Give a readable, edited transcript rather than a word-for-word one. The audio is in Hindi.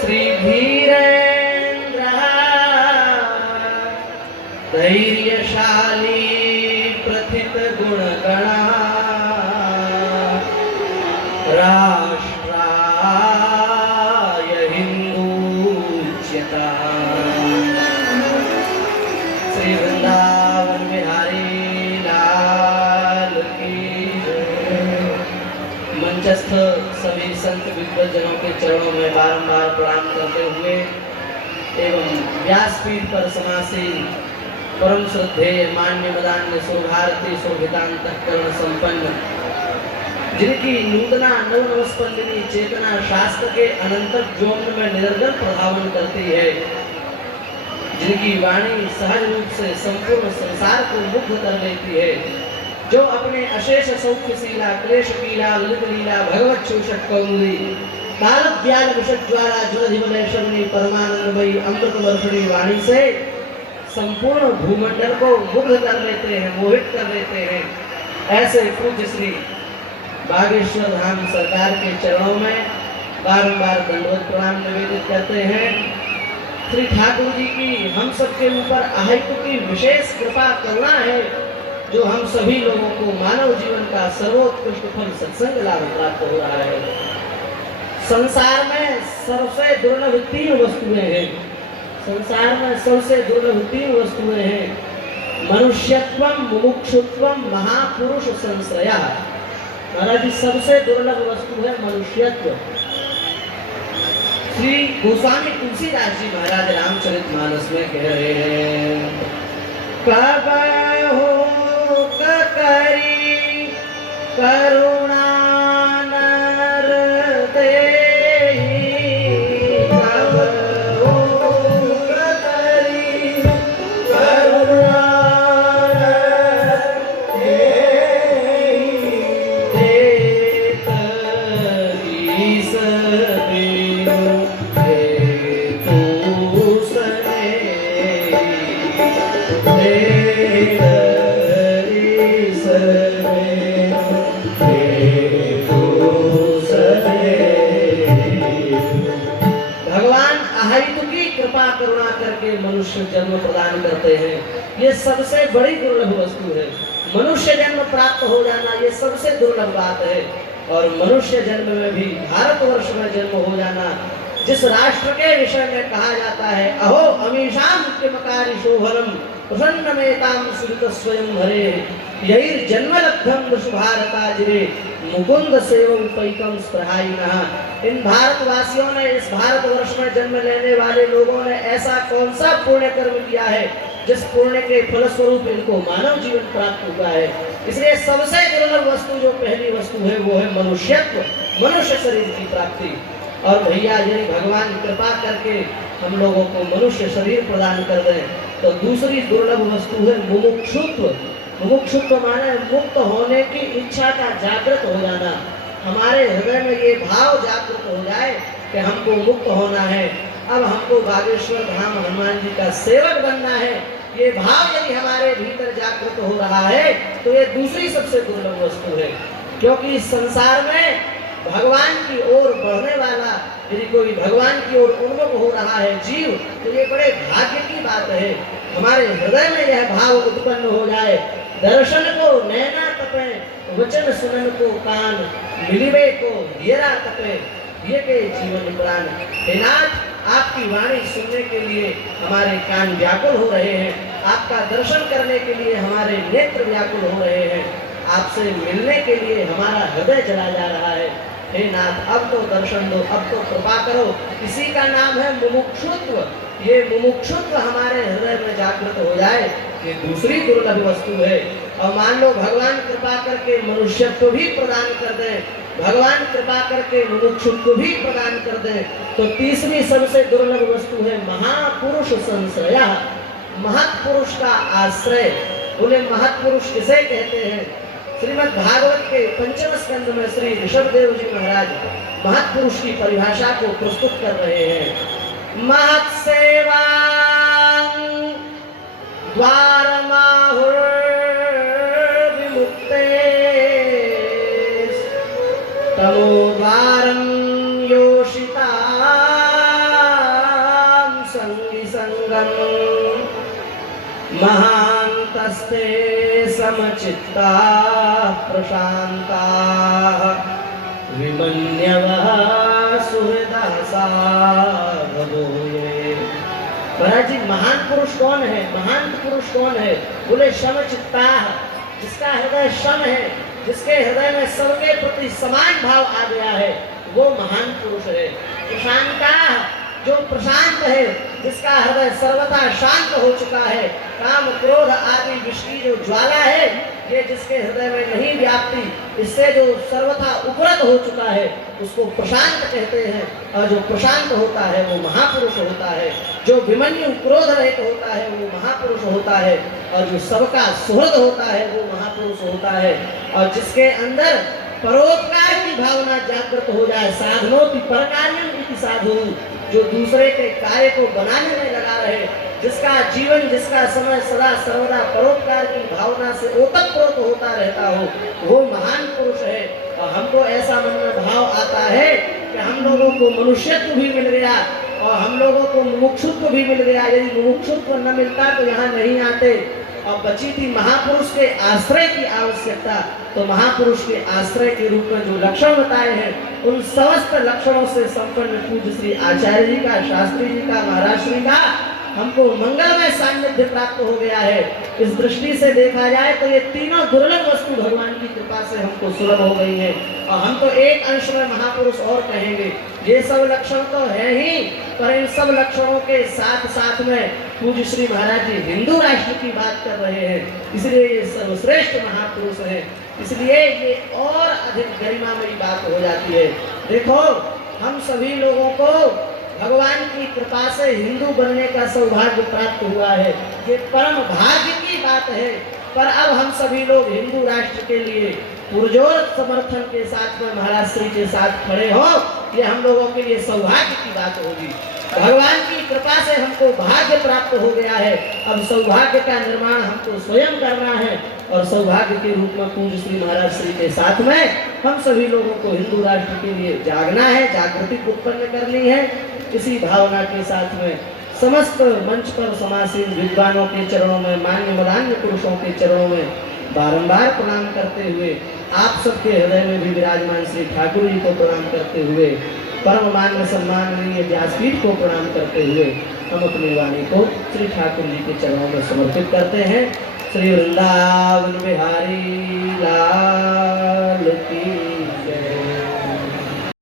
श्री धीरेन्द्र धैर्यशाली प्रथित गुणगणा राष्ट्राय हिंदूच्यता। श्री वृंदावन बिहारी लाल की मंचस्थ सभी संत विद्वजनों के चरणों में बारंबार प्रणाम करते हुए एवं व्यासपीठ पर समासीन परम श्रद्धेय मान्य मदान्य सुरभारती सुरभितांतःकरण संपन्न जिनकी नूतना नवनवस्पंदिनी चेतना शास्त्र के अनंत व्योम में निरंतर प्रभावन करती है, जिनकी वाणी सहज रूप से संपूर्ण संसार को मुग्ध कर लेती है, जो अपने अशेष सौख्यशीला क्लेश पीला ललित लीला भगवत शोषक कौमुदी काल ज्ञान विशद द्वारा ज्वलधिवलय शमनी परमानंदमयी अमृत वर्षणी वाणी से संपूर्ण भूमंडल को मुग्ध कर लेते हैं, मोहित कर लेते हैं। ऐसे पूज्य श्री बागेश्वर धाम सरकार के चरणों में बारंबार दंडवत प्रणाम निवेदित करते हैं। श्री ठाकुर जी की हम सबके ऊपर अहित की विशेष कृपा करना है, जो हम सभी लोगों को मानव जीवन का सर्वोत्कृष्ट फल सत्संग लाभ प्राप्त हो रहा है। संसार में सबसे दुर्लभ तीन वस्तुएं हैं। संसार में सबसे दुर्लभ तीन वस्तुएं हैं। मनुष्यत्वम, मुमुक्षुत्वम, महापुरुष संश्रया। महाराज जी, सबसे दुर्लभ वस्तु है मनुष्यत्व। श्री गोस्वामी तुलसीदास जी महाराज रामचरितमानस में कह रहे हैं, कब हो करी करुणा नर देहि, कब हो करी करुणा नर देहि, देत ईस दीनु हेतु सनेहि, करुणा करके मनुष्य जन्म प्रदान करते हैं। ये सबसे बड़ी दुर्लभ वस्तु है। मनुष्य जन्म प्राप्त हो जाना ये सबसे दुर्लभ बात है। और मनुष्य जन्म में भी भारतवर्ष में जन्म हो जाना, जिस राष्ट्र के विषय में कहा जाता है, अहो अमीशाम किमकारी शोभनम प्रसन्नमेताम सुरित स्वयं हरे, यही जन्म लब्धम भारताजिरे मुकुंद सेवम पैकम स्पृहायिनः। इन भारतवासियों ने, इस भारतवर्ष में जन्म लेने वाले लोगों ने ऐसा कौन सा पुण्य कर्म किया है जिस पुण्य के फलस्वरूप इनको मानव जीवन प्राप्त हुआ है। इसलिए सबसे दुर्लभ वस्तु जो पहली वस्तु है वो है मनुष्यत्व, मनुष्य शरीर की प्राप्ति। और भैया यदि भगवान कृपा करके हम लोगों को मनुष्य शरीर प्रदान कर दें तो दूसरी दुर्लभ वस्तु है मुमुक्षुत्व। मुमुक्षुत्व माने मुक्त होने की इच्छा का जागृत हो जाना। हमारे हृदय में ये भाव जागृत हो जाए कि हमको मुक्त होना है, अब हमको बागेश्वर धाम हनुमान जी का सेवक बनना है। ये भाव यदि हमारे भीतर जागृत हो रहा है तो ये दूसरी सबसे दुर्लभ वस्तु है। क्योंकि इस संसार में भगवान की ओर बढ़ने वाला यदि कोई भगवान की ओर उन्मुख हो रहा है जीव, तो ये बड़े भाग्य की बात है। हमारे हृदय में यह भाव उत्पन्न हो जाए, दर्शन को नैना तपे, वचन सुनन को कान, मिलिवे को हीरा तपे, ये के जीवन प्राण। हे नाथ, आपकी वाणी सुनने के लिए हमारे कान व्याकुल हो रहे हैं, आपका दर्शन करने के लिए हमारे नेत्र व्याकुल हो रहे हैं, आपसे मिलने के लिए हमारा हृदय जला जा रहा है। हे नाथ, अब तो दर्शन दो, अब तो कृपा करो। इसी का नाम है मुमुक्षुत्व। ये मुमुक्षुत्व हमारे हृदय में जागृत हो जाए, ये दूसरी दुर्लभ वस्तु है। और मान लो भगवान कृपा करके मनुष्यत्व भी प्रदान कर दे, भगवान कृपा करके मुमुक्षुत्व भी प्रदान कर दे, तो तीसरी सबसे दुर्लभ वस्तु है महापुरुष संश्रया, महत्पुरुष का आश्रय। बोले महत्पुरुष किसे कहते हैं? श्रीमद् भागवत के पंचम स्कंद में श्री ऋषभदेव जी महाराज महत्पुरुष की परिभाषा को प्रस्तुत कर रहे हैं। महत्सेवा द्वारमाहुर विमुक्ते तमो द्वारम सर्वस्ते समचित्ता प्रशांता विमन्यवः सुहृदा साधवोये। महाराज जी, महान पुरुष कौन है? महान पुरुष कौन है? बोले समचित्ता, जिसका हृदय सम है, जिसके हृदय में सबके प्रति समान भाव आ गया है, वो महान पुरुष है। प्रशांता, जो प्रशांत है, जिसका हृदय सर्वथा शांत हो चुका है, काम क्रोध आदि विष की जो ज्वाला है ये जिसके हृदय में नहीं व्याप्ति, इससे जो सर्वथा उपरत हो चुका है उसको प्रशांत कहते हैं। और जो प्रशांत होता है वो महापुरुष होता है। जो विमन्यु क्रोध रहित होता है वो महापुरुष होता है। और जो सबका सुहृद होता है वो महापुरुष होता है। और जिसके अंदर परोपकार की भावना जागृत हो जाए, साधनों की परकार्यम की साधु, जो दूसरे के कार्य को बनाने में लगा रहे, जिसका जीवन, जिसका समय सदा सर्वदा परोपकार की भावना से ओतप्रोत होता रहता हो, वो महान पुरुष है। और हमको ऐसा मन में भाव आता है कि हम लोगों को मनुष्यत्व भी मिल गया और हम लोगों को मुमुक्षुत्व भी मिल गया। यदि मुमुक्षुत्व न मिलता तो यहाँ नहीं आते। और बची थी महापुरुष के आश्रय की आवश्यकता, तो महापुरुष के आश्रय के रूप में जो लक्षण बताए हैं, उन समस्त लक्षणों से संपन्न पूज्य श्री आचार्य जी का, शास्त्री जी का, महाराज श्री का हमको मंगलमय सान्निध्य प्राप्त हो गया है। इस दृष्टि से देखा जाए तो ये तीनों दुर्लभ वस्तु भगवान की कृपा से हमको सुलभ हो गई है। और हम तो एक अंश में महापुरुष और कहेंगे। ये सब लक्षण तो है ही, पर इन सब लक्षणों के साथ साथ में पूज्य श्री महाराज जी हिंदू राष्ट्र की बात कर रहे हैं, इसलिए ये सर्वश्रेष्ठ महापुरुष है। इसलिए ये और अधिक गरिमामयी बात हो जाती है। देखो, हम सभी लोगों को भगवान की कृपा से हिंदू बनने का सौभाग्य प्राप्त हुआ है, ये परम भाग्य की बात है। पर अब हम सभी लोग हिंदू राष्ट्र के लिए पुरजोर समर्थन के साथ में महाराज श्री के साथ खड़े हो, ये हम लोगों के लिए सौभाग्य की बात होगी। भगवान की कृपा से हमको भाग्य प्राप्त हो गया है। अब सौभाग्य का निर्माण हमको स्वयं करना है और सौभाग्य के रूप में पूज्य श्री महाराज श्री के साथ में हम सभी लोगों को हिंदू राष्ट्र के लिए जागना है, जागृति उत्पन्न करनी है। इसी भावना के साथ में समस्त मंच पर समासीन विद्वानों के चरणों में, मान्य मदान्य पुरुषों के चरणों में बारंबार प्रणाम करते हुए, आप सबके हृदय में भी विराजमान श्री ठाकुर जी को प्रणाम करते हुए, परम मान्य सम्माननीय व्यासपीठ को प्रणाम करते हुए हम अपनी वाणी को श्री ठाकुर जी के चरणों में समर्पित करते हैं। श्री वृंदावन बिहारी लाल की